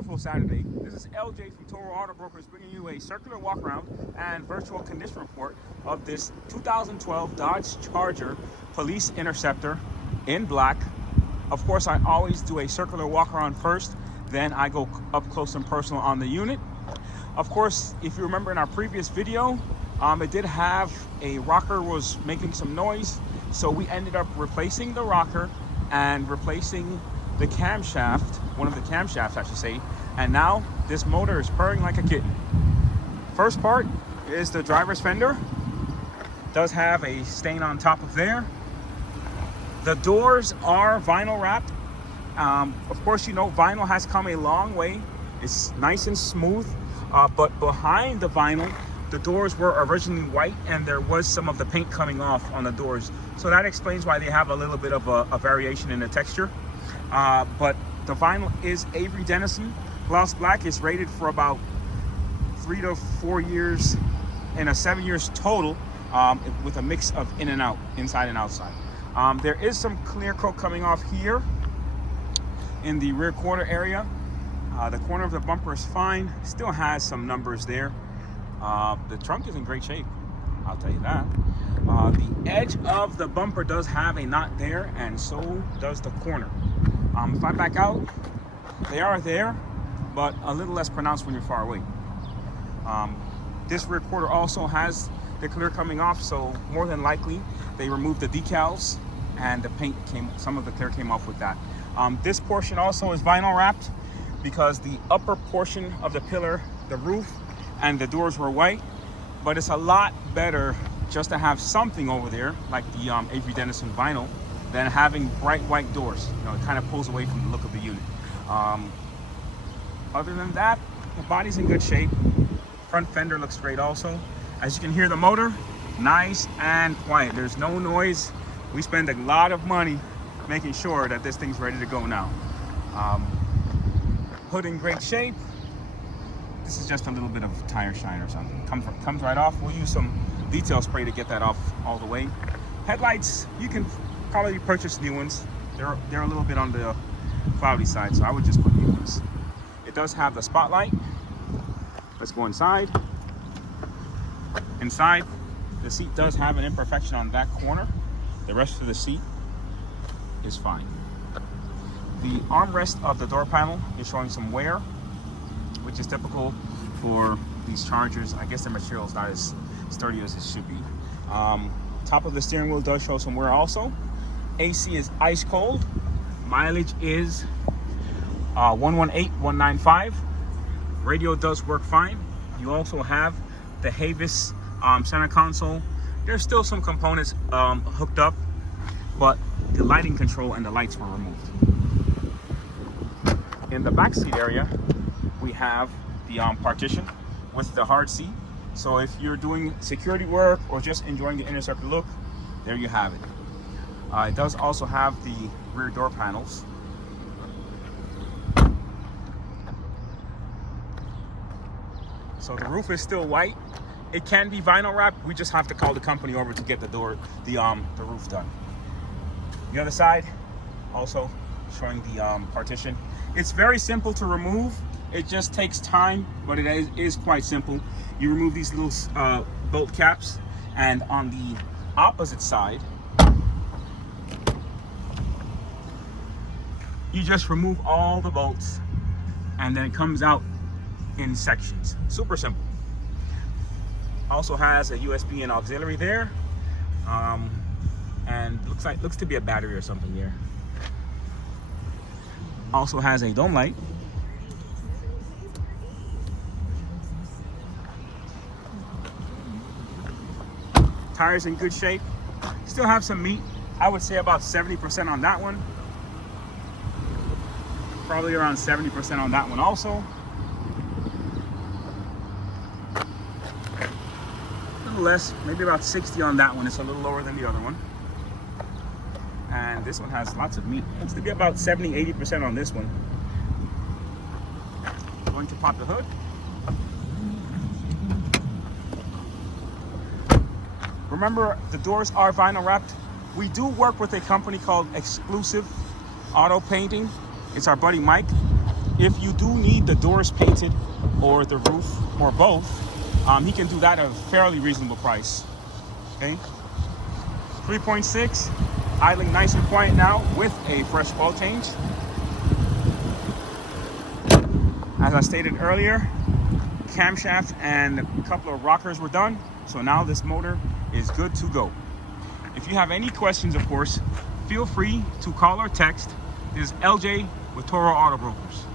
beautiful Saturday. This is LJ from Toro Auto Brokers bringing you a circular walk around and virtual condition report of this 2012 Dodge Charger Police Interceptor in black. Of course, I always do a circular walk around first, then I go up close and personal on the unit. Of course, if you remember in our previous video, it did have a rocker was making some noise, so we ended up replacing the rocker and replacing the camshaft, one of the camshafts I should say, and now this motor is purring like a kitten. First part is the driver's fender. Does have a stain on top of there. The doors are vinyl wrapped. Of course, you know, vinyl has come a long way. It's nice and smooth, but behind the vinyl, the doors were originally white and there was some of the paint coming off on the doors. So that explains why they have a little bit of a variation in the texture. But the vinyl is Avery Dennison gloss black. Is rated for about 3 to 4 years and a 7 years total, with a mix of in and out, inside and outside. There is some clear coat coming off here in the rear quarter area. The corner of the bumper is fine, still has some numbers there. The trunk is in great shape, I'll tell you that. The edge of the bumper does have a knot there, and so does the corner. If I back out, they are there, but a little less pronounced when you're far away. This rear quarter also has the clear coming off, so more than likely they removed the decals and the paint some of the clear came off with that. This portion also is vinyl wrapped because the upper portion of the pillar, the roof, and the doors were white, but it's a lot better just to have something over there like the Avery Dennison vinyl than having bright white doors. You know, it kind of pulls away from the look of the unit. Other than that, the body's in good shape. Front fender looks great also. As you can hear, the motor, nice and quiet. There's no noise. We spend a lot of money making sure that this thing's ready to go now. Hood in great shape. This is just a little bit of tire shine or something. Comes right off. We'll use some detail spray to get that off all the way. Headlights, you can probably purchase new ones. They're a little bit on the cloudy side, so I would just put new ones. It does have the spotlight. Let's go inside. Inside, the seat does have an imperfection on that corner. The rest of the seat is fine. The armrest of the door panel is showing some wear, which is typical for these Chargers. I guess the material is not as sturdy as it should be. Top of the steering wheel does show some wear also. AC is ice cold. Mileage is 118,195. Radio does work fine. You also have the Havis center console. There's still some components hooked up, but the lighting control and the lights were removed. In the back seat area, we have the partition with the hard seat. So if you're doing security work or just enjoying the Interceptor look, there you have it. It does also have the rear door panels. So the roof is still white. It can be vinyl wrapped. We just have to call the company over to get the roof done. The other side, also showing the partition. It's very simple to remove. It just takes time, but it is quite simple. You remove these little bolt caps, and on the opposite side, you just remove all the bolts, and then it comes out in sections. Super simple. Also has a USB and auxiliary there, and looks to be a battery or something there. Also has a dome light. Tires in good shape. Still have some meat. I would say about 70% on that one. Probably around 70% on that one also. A little less, maybe about 60 on that one. It's a little lower than the other one. And this one has lots of meat. Looks to be about 70-80% on this one. Going to pop the hood. Remember, the doors are vinyl wrapped. We do work with a company called Exclusive Auto Painting. It's our buddy Mike. If you do need the doors painted or the roof or both, he can do that at a fairly reasonable price. Okay, 3.6, idling nice and quiet now with a fresh oil change. As I stated earlier, camshaft and a couple of rockers were done, so now this motor is good to go. If you have any questions, of course, feel free to call or text. This is LJ with Toro Auto Brokers.